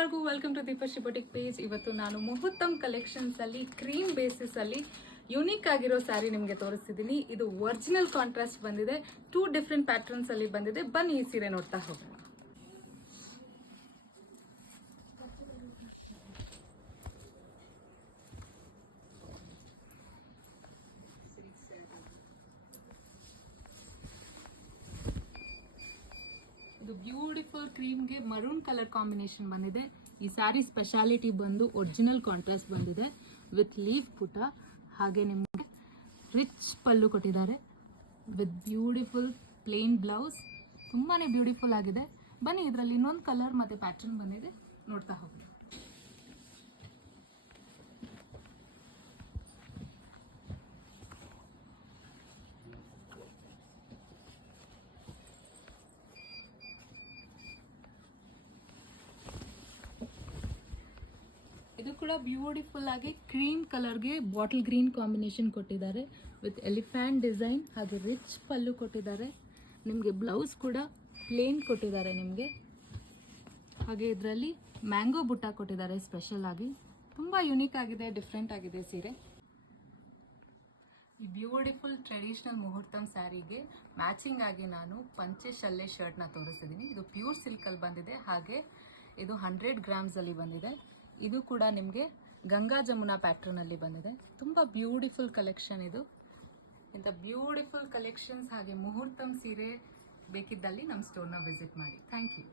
ಎಲ್ಲರಿಗೂ welcome to Deepashree boutique page. ಇವತ್ತು ನಾನು ಮುಹೂರ್ತಮ್ ಕಲೆಕ್ಷನ್ಸ್ ಅಲ್ಲಿ ಕ್ರೀಮ್ ಬೇಸಿಸ್ ಅಲ್ಲಿ ಯುನಿಕ್ ಆಗಿರೋ ಸ್ಯಾರಿ ನಿಮಗೆ ತೋರಿಸ್ತಿದ್ದೀನಿ. ಇದು ಒರಿಜಿನಲ್ ಕಾಂಟ್ರಾಸ್ಟ್ ಬಂದಿದೆ, 2 ಡಿಫ್ರೆಂಟ್ ಪ್ಯಾಟರ್ನ್ಸ್ ಅಲ್ಲಿ ಬಂದಿದೆ. ಬನ್ನಿ ಈ ಸೀರೆ ನೋಡ್ತಾ ಹೋಗೋಣ. ಇದು ಬ್ಯೂಟಿಫುಲ್ ಕ್ರೀಮ್ಗೆ ಮರೂನ್ ಕಲರ್ ಕಾಂಬಿನೇಷನ್ ಬಂದಿದೆ. ಈ ಸ್ಯಾರಿ ಸ್ಪೆಷಾಲಿಟಿ ಬಂದು ಒರಿಜಿನಲ್ ಕಾಂಟ್ರಾಸ್ಟ್ ಬಂದಿದೆ ವಿತ್ ಲೀಫ್ ಪುಟ. ಹಾಗೆ ನಿಮಗೆ ರಿಚ್ ಪಲ್ಲು ಕೊಟ್ಟಿದ್ದಾರೆ ವಿತ್ ಬ್ಯೂಟಿಫುಲ್ ಪ್ಲೇನ್ ಬ್ಲೌಸ್. ತುಂಬಾನೇ ಬ್ಯೂಟಿಫುಲ್ ಆಗಿದೆ. ಬನ್ನಿ ಇದರಲ್ಲಿ ಇನ್ನೊಂದು ಕಲರ್ ಮತ್ತೆ ಪ್ಯಾಟರ್ನ್ ಬಂದಿದೆ, ನೋಡ್ತಾ ಹೋಗಿ. ಇದು ಕೂಡ ಬ್ಯೂಟಿಫುಲ್ ಆಗಿ ಕ್ರೀಮ್ ಕಲರ್ಗೆ ಬಾಟಲ್ ಗ್ರೀನ್ ಕಾಂಬಿನೇಷನ್ ಕೊಟ್ಟಿದ್ದಾರೆ ವಿತ್ ಎಲಿಫೆಂಟ್ ಡಿಸೈನ್. ಹಾಗೆ ರಿಚ್ ಪಲ್ಲು ಕೊಟ್ಟಿದ್ದಾರೆ. ನಿಮಗೆ ಬ್ಲೌಸ್ ಕೂಡ ಪ್ಲೇನ್ ಕೊಟ್ಟಿದ್ದಾರೆ ನಿಮಗೆ. ಹಾಗೆ ಇದರಲ್ಲಿ ಮ್ಯಾಂಗೋ ಬುಟ್ಟ ಕೊಟ್ಟಿದ್ದಾರೆ ಸ್ಪೆಷಲ್ ಆಗಿ. ತುಂಬ ಯುನೀಕ್ ಆಗಿದೆ, ಡಿಫ್ರೆಂಟ್ ಆಗಿದೆ ಸೀರೆ. ಈ ಬ್ಯೂಟಿಫುಲ್ ಟ್ರೆಡಿಷನಲ್ ಮುಹೂರ್ತಮ್ ಸ್ಯಾರಿಗೆ ಮ್ಯಾಚಿಂಗ್ ಆಗಿ ನಾನು ಪಂಚೆ ಶಲ್ಲೆ ಶರ್ಟ್ನ ತೋರಿಸ್ತಿದ್ದೀನಿ. ಇದು ಪ್ಯೂರ್ ಸಿಲ್ಕಲ್ಲಿ ಬಂದಿದೆ. ಹಾಗೆ ಇದು 100 ಗ್ರಾಮ್ಸ್ ಅಲ್ಲಿ ಬಂದಿದೆ. ಇದು ಕೂಡ ನಿಮಗೆ ಗಂಗಾ ಜಮುನಾ ಪ್ಯಾಟರ್ನ್ ಅಲ್ಲಿ ಬಂದಿದೆ. ತುಂಬ ಬ್ಯೂಟಿಫುಲ್ ಕಲೆಕ್ಷನ್ ಇದು. ಇಂಥ ಬ್ಯೂಟಿಫುಲ್ ಕಲೆಕ್ಷನ್ಸ್ ಹಾಗೆ ಮುಹೂರ್ತಮ್ ಸೀರೆ ಬೇಕಿದ್ದಲ್ಲಿ ನಮ್ಮ ಸ್ಟೋರ್ನ ವಿಸಿಟ್ ಮಾಡಿ. Thank you.